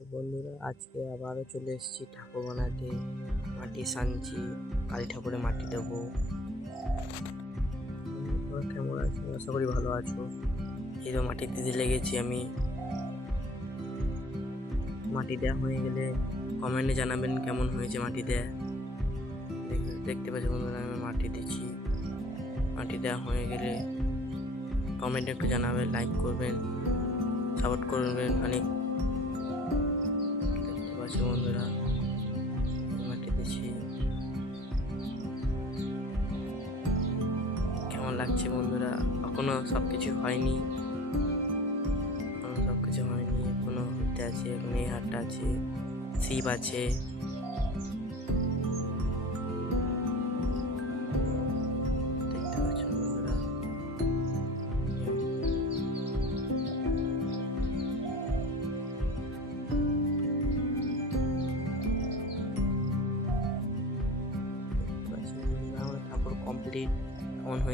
তো বন্ধুরা, আজকে আবারও চলে এসেছি ঠাকুর বানাতে। মাটি সানছি, কালী ঠাকুরে মাটি দেবো। তোমরা কেমন আছো? আশা করি ভালো আছো। এই তো মাটি দিতে লেগেছি আমি। মাটি দেওয়া হয়ে গেলে কমেন্টে জানাবেন কেমন হয়েছে মাটি দেয়া। দেখতে পাচ্ছি বন্ধুরা, আমি মাটি দিচ্ছি। মাটি দেওয়া হয়ে গেলে কমেন্টে একটু জানাবেন, লাইক করবেন, সাপোর্ট করবেন অনেক। দেখতে পাচ্ছি বন্ধুরা, মাটি দিচ্ছি। কেমন লাগছে বন্ধুরা? এখনো সবকিছু হয়নি, এখনো হতে আছে। এখন এই হাটটা আছে, শিব আছে। দেখতে পাচ্ছ বন্ধুরা, আমার ঠাকুর কমপ্লিট। কেমন হয়েছে